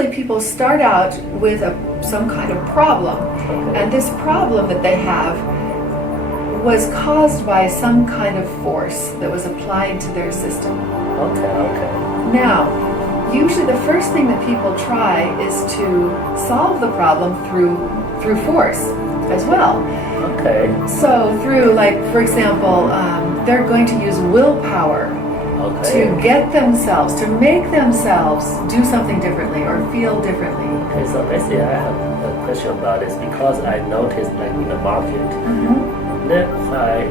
usually people start out with some kind of problem, and this problem that they have was caused by some kind of force that was applied to their system. Okay. Now, usually the first thing that people try is to solve the problem through force as well. Okay. So through, like, for example, they're going to use willpower to get themselves, to make themselves do something differently or feel differently. Okay, so basically I have a question about this because I noticed like in the market, there are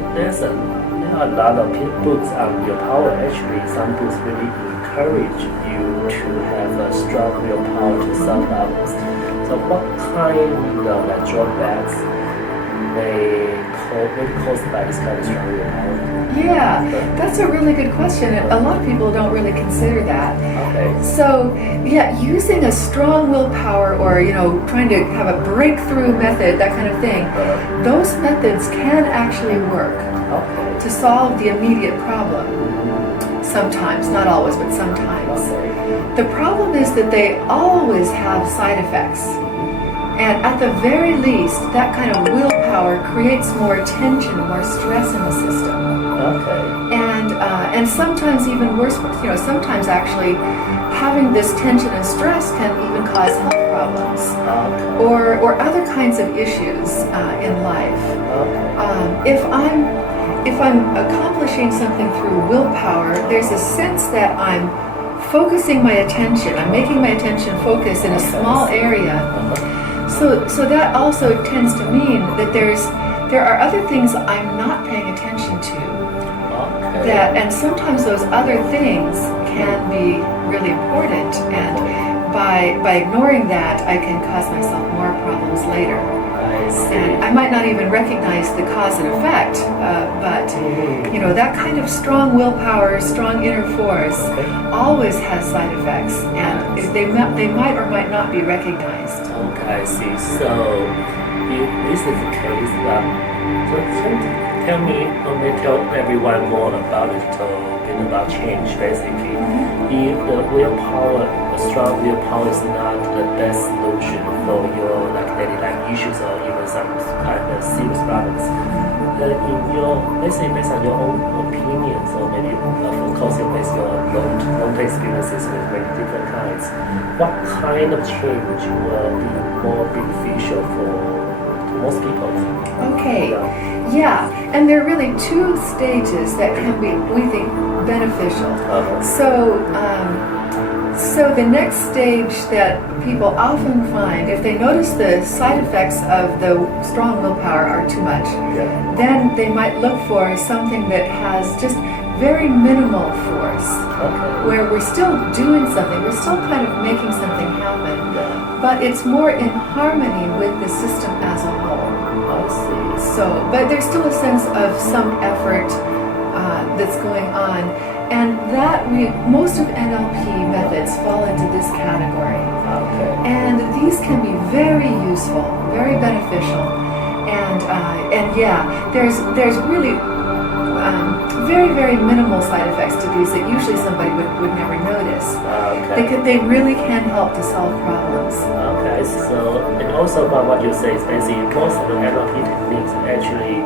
a lot of books on willpower. Actually, some books really encourage you to have a strong willpower to solve problems. So what kind of like drawbacks may be caused by this kind of strong willpower? Yeah, that's a really good question, and a lot of people don't really consider that. Okay. So, yeah, using a strong willpower or, trying to have a breakthrough method, that kind of thing, those methods can actually work to solve the immediate problem. Sometimes, not always, but sometimes. The problem is that they always have side effects. And at the very least, that kind of willpower creates more tension, more stress in the system. And sometimes even worse, sometimes actually having this tension and stress can even cause health problems or other kinds of issues in life. If I'm accomplishing something through willpower, there's a sense that I'm focusing my attention. I'm making my attention focus in a small area. So that also tends to mean that there are other things I'm not paying attention to. And sometimes those other things can be really important, and by ignoring that, I can cause myself more problems later. And I might not even recognize the cause and effect, but that kind of strong willpower, strong inner force, always has side effects, and they might or might not be recognized. Okay, I see. So if this is the case, tell everyone more about it, about change. Basically, if the willpower, a strong willpower, is not the best solution for your daily life issues or even some kind of serious problems, then based on your own opinions, or maybe of course based on your long-term experiences with many different kinds, what kind of change will be more beneficial for most people? Okay. Yeah, and there are really two stages that can be, we think, beneficial. So the next stage that people often find, if they notice the side effects of the strong willpower are too much, then they might look for something that has just very minimal force, where we're still doing something, we're still kind of making something happen, but it's more in harmony with the system as a whole. But there's still a sense of some effort that's going on, and most of NLP methods fall into this category. And these can be very useful, very beneficial, and there's really very, very minimal side effects to these that usually somebody would never notice. They really can help to solve problems. Okay, so, and also about what you say is basically most of the NLP techniques actually,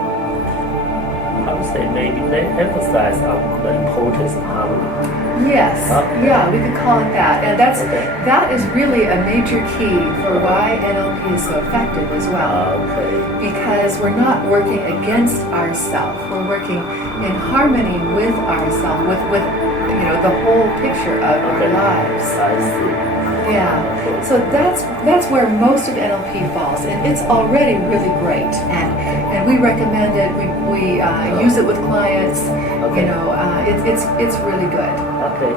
I would say maybe they emphasize on the importance of harmony. Yes, we could call it that. And that is really a major key for why NLP is so effective as well. Because we're not working against ourselves, we're working in harmony with ourselves, with the whole picture of our lives. I see. Yeah, so that's where most of NLP falls, and it's already really great, and we recommend it. We use it with clients. It's really good. Okay.